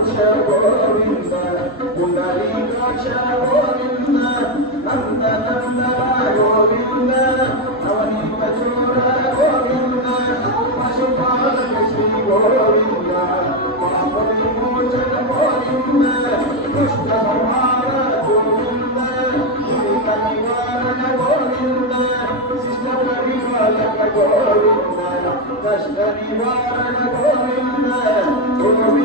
गोविंद पुंडरीकाक्ष गोविंद नंद नंदन गोविंद नवनीत चोर गोविंद पशुपालक श्री गोविंद पाप विमोचन गोविंद दुष्ट संहार गोविंद दुरित निवारण गोविंद शिष्ट परिपालक गोविंद कष्ट निवारण गोविंद